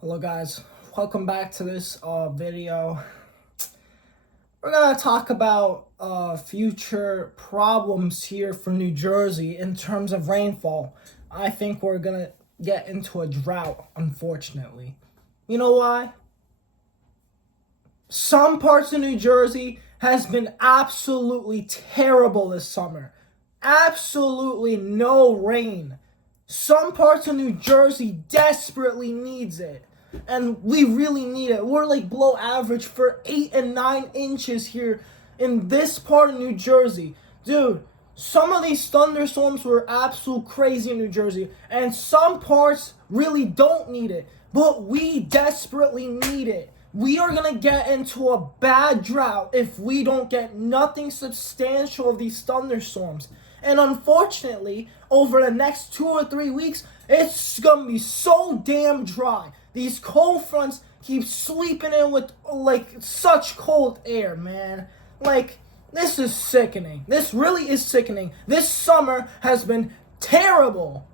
Hello guys, welcome back to this video. We're gonna talk about future problems here for New Jersey in terms of rainfall. I think we're gonna get into a drought, unfortunately. You know why? Some parts of New Jersey has been absolutely terrible this summer. Absolutely no rain. Some parts of New Jersey desperately needs it. And we really need it. We're like below average for 8 and 9 inches here in this part of New Jersey. Dude, some of these thunderstorms were absolute crazy in New Jersey. And some parts really don't need it. But we desperately need it. We are going to get into a bad drought if we don't get nothing substantial of these thunderstorms. And unfortunately, over the next 2 or 3 weeks, it's going to be so damn dry. These cold fronts keep sweeping in with, like, such cold air, man. Like, this is sickening. This really is sickening. This summer has been terrible.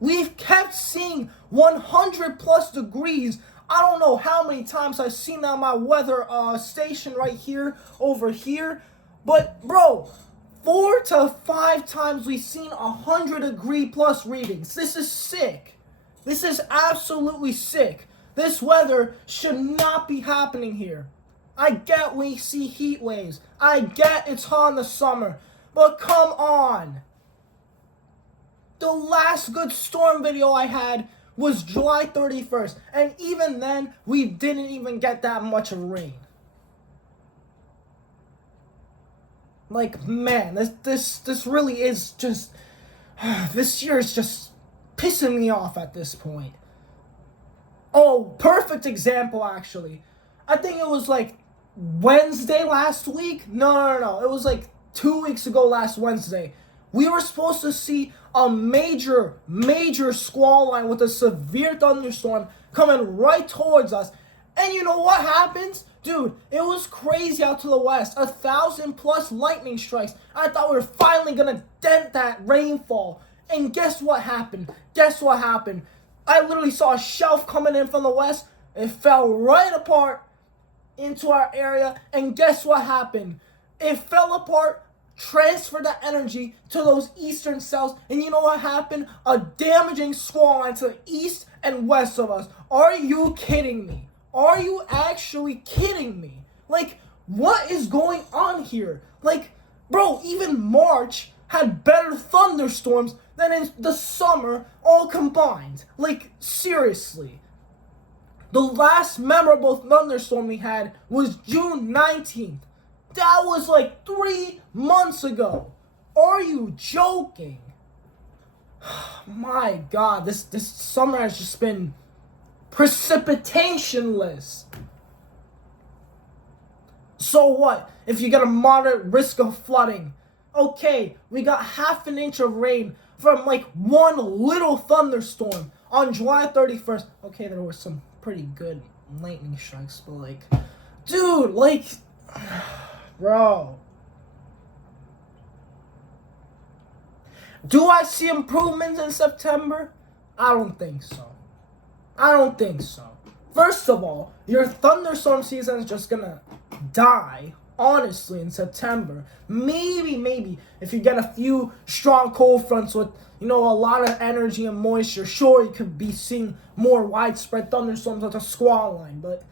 We've kept seeing 100 plus degrees. I don't know how many times I've seen that on my weather station right here, over here. But, bro, 4 to 5 times we've seen 100-degree plus readings. This is sick. This is absolutely sick. This weather should not be happening here. I get we see heat waves. I get it's hot in the summer. But come on. The last good storm video I had was July 31st. And even then, we didn't even get that much of rain. Like, man, this really is just... this year is just pissing me off at this point. Oh, perfect example, actually. I think it was like Wednesday last week. No. It was like 2 weeks ago last Wednesday. We were supposed to see a major squall line with a severe thunderstorm coming right towards us. And you know what happens? Dude, it was crazy out to the west. 1,000 plus lightning strikes. I thought we were finally gonna dent that rainfall. And guess what happened? I literally saw a shelf coming in from the west. It fell right apart into our area. And guess what happened? It fell apart, transferred that energy to those eastern cells. And you know what happened? A damaging squall line to the east and west of us. Are you kidding me? Are you actually kidding me? Like, what is going on here? Like, bro, even March had better thunderstorms than in the summer all combined. Like, seriously. The last memorable thunderstorm we had was June 19th. That was like 3 months ago. Are you joking? My God, this summer has just been precipitationless. So what? If you get a moderate risk of flooding, okay, we got half an inch of rain from like one little thunderstorm on July 31st. Okay, there were some pretty good lightning strikes, but like, dude, like, bro. Do I see improvements in September? I don't think so. First of all, your thunderstorm season is just gonna die, honestly, in September. Maybe, if you get a few strong cold fronts with, a lot of energy and moisture, sure, you could be seeing more widespread thunderstorms like a squall line. But,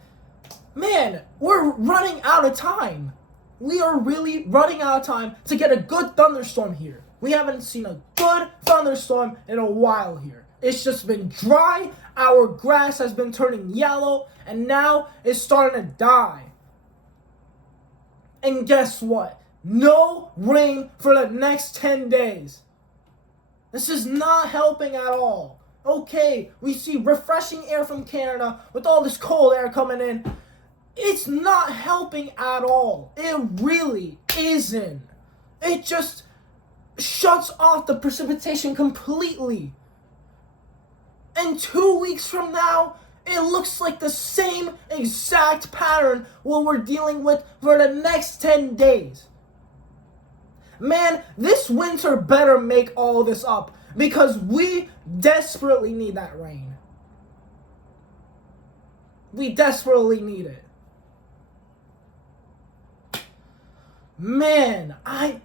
man, we're running out of time. We are really running out of time to get a good thunderstorm here. We haven't seen a good thunderstorm in a while here. It's just been dry, our grass has been turning yellow, and now it's starting to die. And guess what? No rain for the next 10 days. This is not helping at all. Okay, we see refreshing air from Canada with all this cold air coming in. It's not helping at all. It really isn't. It just shuts off the precipitation completely. And 2 weeks from now, it looks like the same exact pattern what we're dealing with for the next 10 days. Man, this winter better make all this up because we desperately need that rain. We desperately need it. Man, I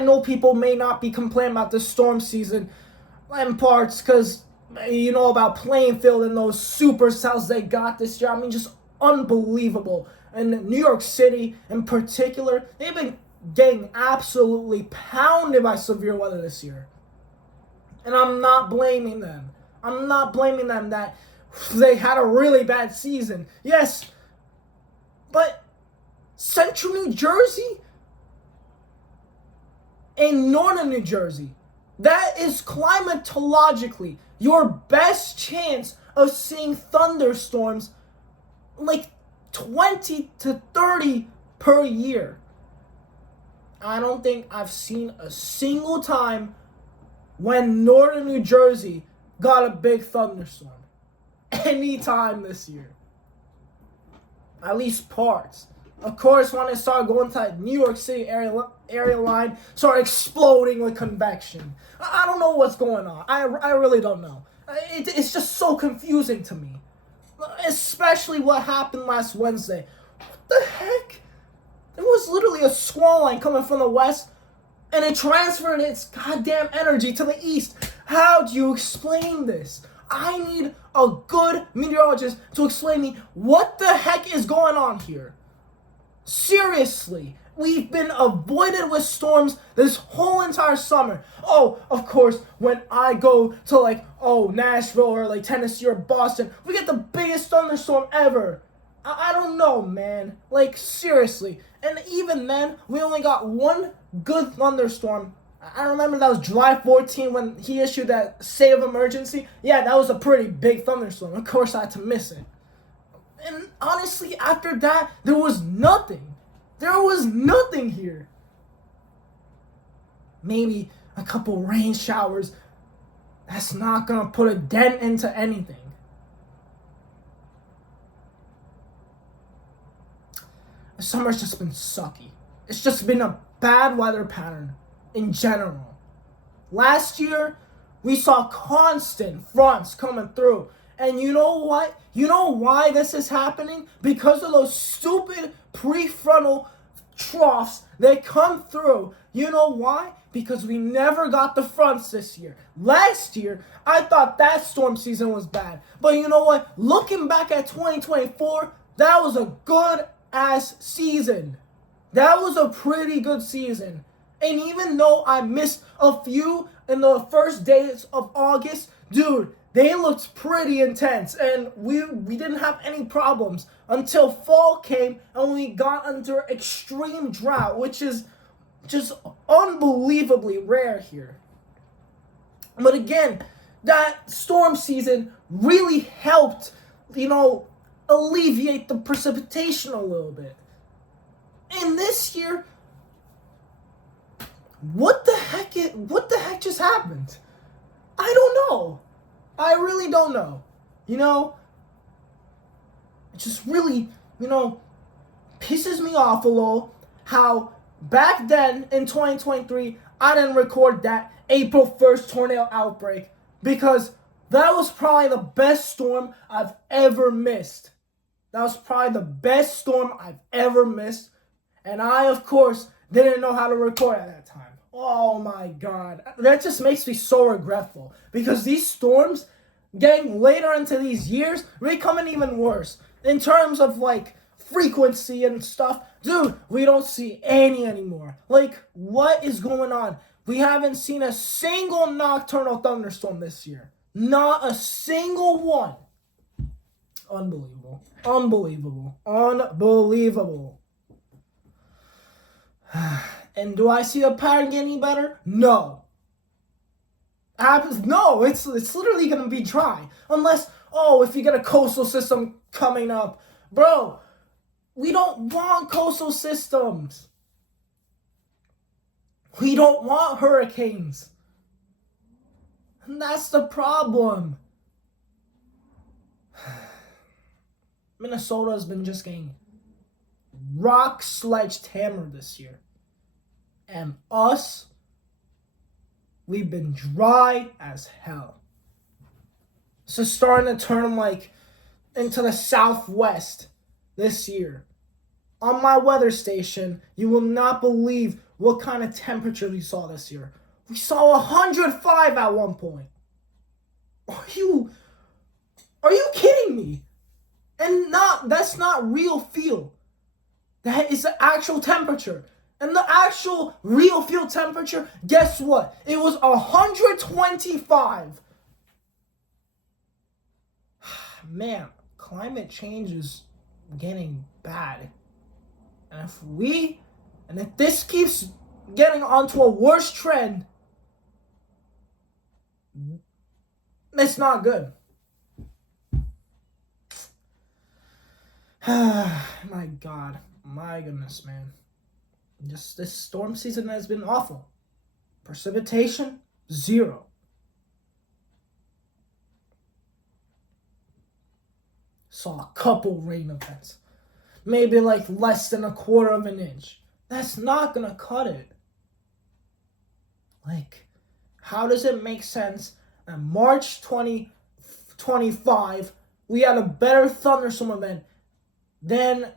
know people may not be complaining about the storm season in parts because you know about playing field and those supercells they got this year. I mean, just unbelievable. And New York City in particular, they've been getting absolutely pounded by severe weather this year. And I'm not blaming them. I'm not blaming them that they had a really bad season. Yes, but Central New Jersey and Northern New Jersey, that is climatologically your best chance of seeing thunderstorms like 20 to 30 per year. I don't think I've seen a single time when Northern New Jersey got a big thunderstorm anytime this year. At least parts. Of course, when it started going to that New York City area line, started exploding with convection. I don't know what's going on. I really don't know. It's just so confusing to me. Especially what happened last Wednesday. What the heck? There was literally a squall line coming from the west, and it transferred its goddamn energy to the east. How do you explain this? I need a good meteorologist to explain me what the heck is going on here. Seriously, we've been avoided with storms this whole entire summer. Oh, of course, when I go to Nashville or Tennessee or Boston, we get the biggest thunderstorm ever. I don't know, man. Seriously. And even then, we only got one good thunderstorm. I remember that was July 14 when he issued that state of emergency. Yeah, that was a pretty big thunderstorm. Of course, I had to miss it. And honestly, after that, there was nothing. There was nothing here. Maybe a couple rain showers. That's not going to put a dent into anything. The summer's just been sucky. It's just been a bad weather pattern in general. Last year, we saw constant fronts coming through. And you know what? You know why this is happening? Because of those stupid prefrontal troughs that come through. You know why? Because we never got the fronts this year. Last year, I thought that storm season was bad. But you know what? Looking back at 2024, that was a good-ass season. That was a pretty good season. And even though I missed a few in the first days of August, dude, they looked pretty intense, and we didn't have any problems until fall came and we got under extreme drought, which is just unbelievably rare here. But again, that storm season really helped, alleviate the precipitation a little bit. And this year, what the heck just happened? I don't know. I really don't know. It just really, pisses me off a little how back then in 2023, I didn't record that April 1st tornado outbreak because that was probably the best storm I've ever missed. That was probably the best storm I've ever missed. And I, of course, didn't know how to record at that time. Oh my God. That just makes me so regretful because these storms getting later into these years, they're becoming even worse. In terms of frequency and stuff, dude, we don't see any anymore. What is going on? We haven't seen a single nocturnal thunderstorm this year. Not a single one. Unbelievable. Unbelievable. Unbelievable. And do I see the pattern getting better? No. No, it's literally going to be dry. Unless, if you get a coastal system coming up. Bro, we don't want coastal systems. We don't want hurricanes. And that's the problem. Minnesota has been just getting rock sledged hammered this year. And us, we've been dry as hell. So starting to turn into the southwest this year. On my weather station, you will not believe what kind of temperature we saw this year. We saw 105 at one point. Are you kidding me? And that's not real feel. That is the actual temperature. And the actual real field temperature, guess what? It was 125. Man, climate change is getting bad. And if this keeps getting onto a worse trend, it's not good. My God. My goodness, man. This storm season has been awful. Precipitation, 0. Saw a couple rain events. Maybe like less than 1/4 of an inch. That's not gonna cut it. Like, how does it make sense that March 2025 we had a better thunderstorm event than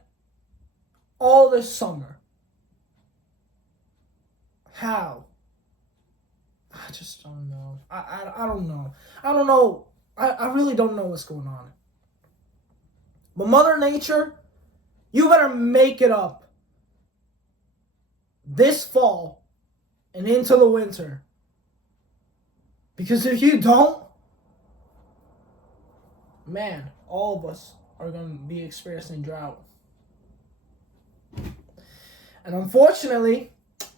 all this summer? How? I just don't know. I don't know. I don't know. I really don't know what's going on. But Mother Nature, you better make it up this fall and into the winter. Because if you don't, man, all of us are going to be experiencing drought. And unfortunately,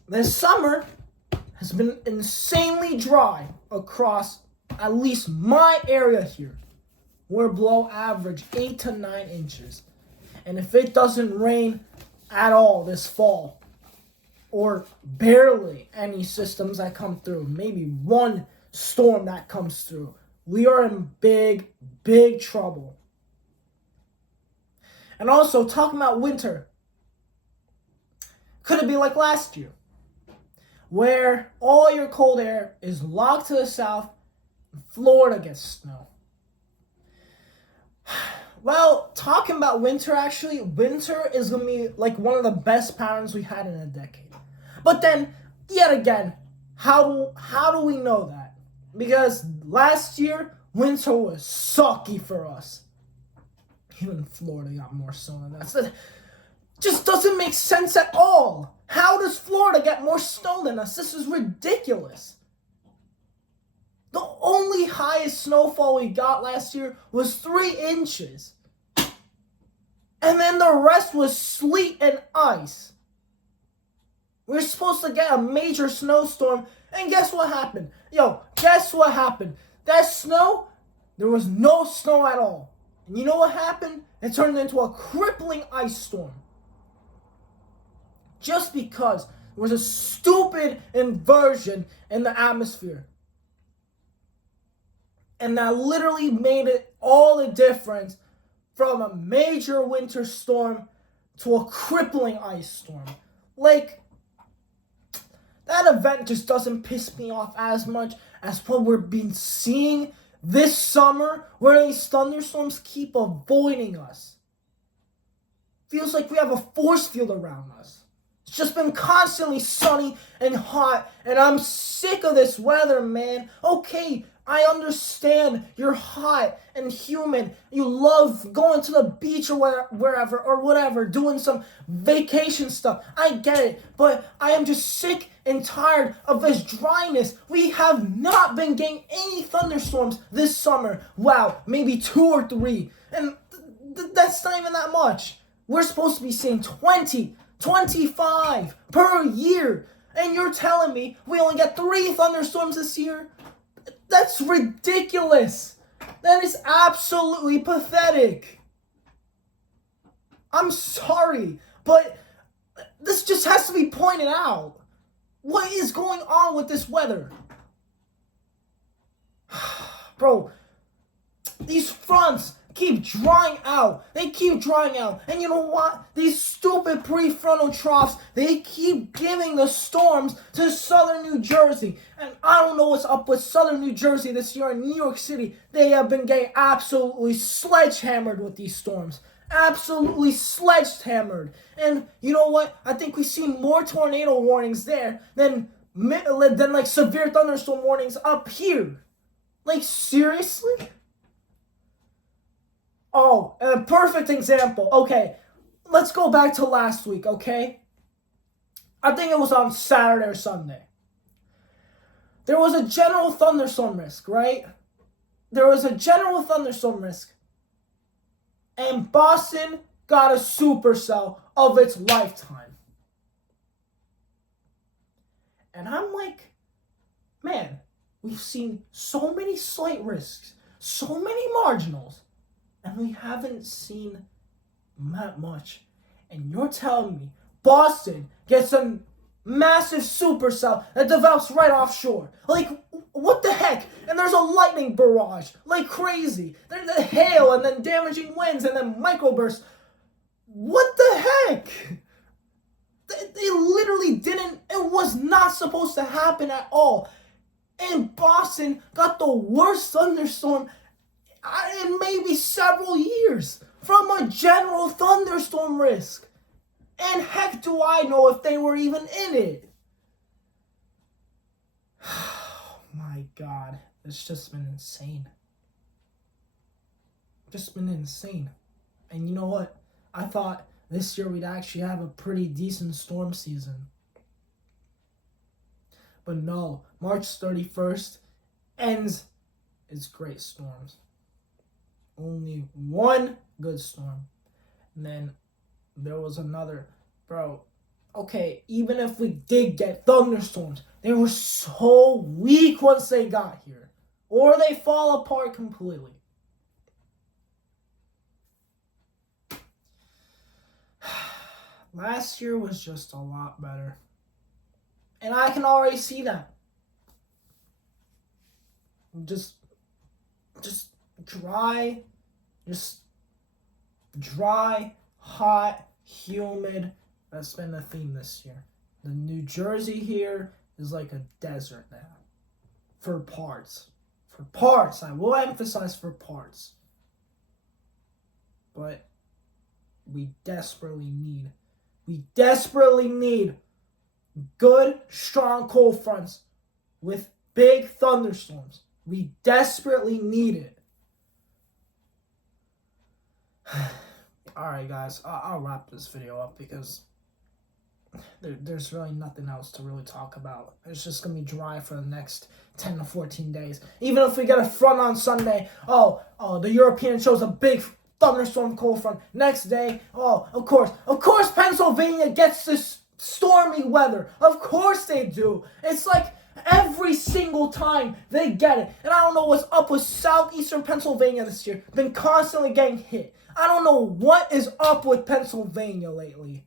this summer has been insanely dry across at least my area here. We're below average 8 to 9 inches. And if it doesn't rain at all this fall, or barely any systems that come through, maybe one storm that comes through, we are in big, big trouble. And also, talking about winter, could it be like last year, where all your cold air is locked to the south and Florida gets snow? Well, talking about winter, actually, winter is going to be like one of the best patterns we had in a decade. But then, yet again, how do we know that? Because last year, winter was sucky for us. Even Florida got more snow than us. It just doesn't make sense at all. How does Florida get more snow than us? This is ridiculous. The only highest snowfall we got last year was 3 inches. And then the rest was sleet and ice. We were supposed to get a major snowstorm, and guess what happened? Guess what happened? That snow, there was no snow at all. And you know what happened? It turned into a crippling ice storm. Just because there was a stupid inversion in the atmosphere. And that literally made it all the difference from a major winter storm to a crippling ice storm. Like, that event just doesn't piss me off as much as what we've been seeing this summer, where these thunderstorms keep avoiding us. Feels like we have a force field around us. It's just been constantly sunny and hot, and I'm sick of this weather, man. Okay, I understand you're hot and humid. You love going to the beach or wherever or whatever, doing some vacation stuff. I get it, but I am just sick and tired of this dryness. We have not been getting any thunderstorms this summer. Wow, maybe 2 or 3. And that's not even that much. We're supposed to be seeing 20, 25 per year. And you're telling me we only got 3 thunderstorms this year? That's ridiculous. That is absolutely pathetic. I'm sorry, but this just has to be pointed out. What is going on with this weather? Bro, these fronts keep drying out. They keep drying out. And you know what? These stupid prefrontal troughs, they keep giving the storms to southern New Jersey. And I don't know what's up with southern New Jersey this year in New York City. They have been getting absolutely sledgehammered with these storms. Absolutely sledgehammered. And you know what? I think we've seen more tornado warnings there than like severe thunderstorm warnings up here. Like, seriously? Oh, a perfect example. Okay, let's go back to last week, okay? I think it was on Saturday or Sunday. There was a general thunderstorm risk, right? There was a general thunderstorm risk. And Boston got a supercell of its lifetime. And I'm like, man, we've seen so many slight risks, so many marginals, and we haven't seen that much. And you're telling me Boston gets a massive supercell that develops right offshore. Like, what the heck? And there's a lightning barrage, like crazy. There's the hail and then damaging winds and then microbursts. What the heck? They literally didn't, it was not supposed to happen at all. And Boston got the worst thunderstorm in maybe several years from a general thunderstorm risk. And heck do I know if they were even in it. My God, it's just been insane. Just been insane. And you know what? I thought this year we'd actually have a pretty decent storm season. But no, March 31st ends its great storms. Only one good storm. And then there was another. Bro, okay, even if we did get thunderstorms, they were so weak once they got here. Or they fall apart completely. Last year was just a lot better. And I can already see that. Just dry, hot, humid. That's been the theme this year. The New Jersey here is like a desert now. For parts. For parts. I will emphasize for parts. But we desperately need good, strong cold fronts with big thunderstorms. We desperately need it. Alright guys, I'll wrap this video up because there's really nothing else to really talk about. It's just going to be dry for the next 10 to 14 days. Even if we get a front on Sunday, the European shows a big thunderstorm cold front. Next day, of course Pennsylvania gets this stormy weather. Of course they do. It's like every single time they get it. And I don't know what's up with southeastern Pennsylvania this year. Been constantly getting hit. I don't know what is up with Pennsylvania lately.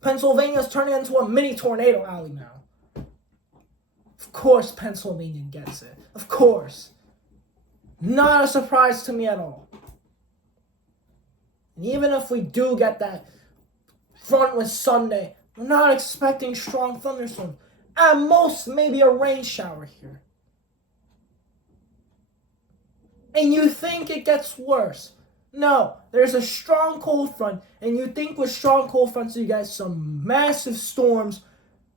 Pennsylvania's turning into a mini tornado alley now. Of course Pennsylvania gets it. Of course. Not a surprise to me at all. And even if we do get that front with Sunday, we're not expecting strong thunderstorms. At most, maybe a rain shower here. And you think it gets worse. No, there's a strong cold front, and you think with strong cold fronts you get some massive storms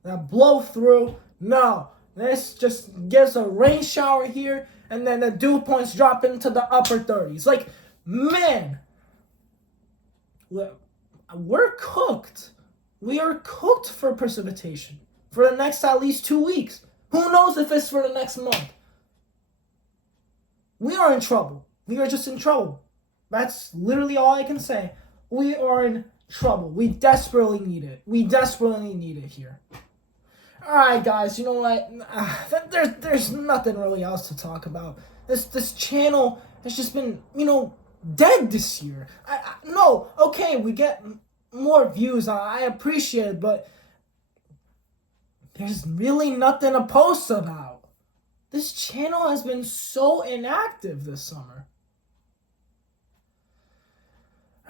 that blow through. No, this just gives a rain shower here, and then the dew points drop into the upper 30s. Like, man, we're cooked. We are cooked for precipitation for the next at least 2 weeks. Who knows if it's for the next month? We are in trouble. We are just in trouble. That's literally all I can say. We are in trouble. We desperately need it. We desperately need it here. Alright guys, you know what? There's nothing really else to talk about. This channel has just been, dead this year. We get more views. I appreciate it, but there's really nothing to post about. This channel has been so inactive this summer.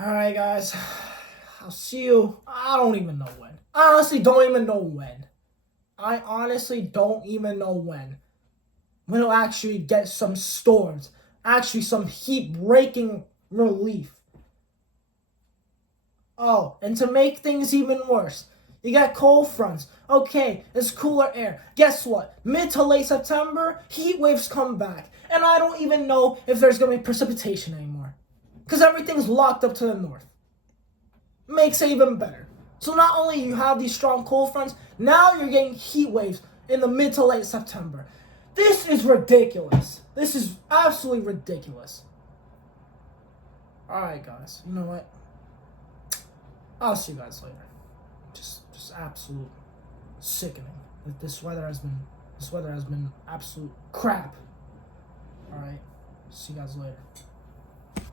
Alright, guys. I'll see you. I don't even know when. I honestly don't even know when. I honestly don't even know when. We'll actually get some storms. Actually, some heat-breaking relief. Oh, and to make things even worse, you got cold fronts. Okay, it's cooler air. Guess what? Mid to late September, heat waves come back. And I don't even know if there's going to be precipitation anymore. Because everything's locked up to the north. Makes it even better. So not only you have these strong cold fronts, now you're getting heat waves in the mid to late September. This is ridiculous. This is absolutely ridiculous. Alright, guys. You know what? I'll see you guys later. Just absolute sickening. This weather has been absolute crap. Alright. See you guys later.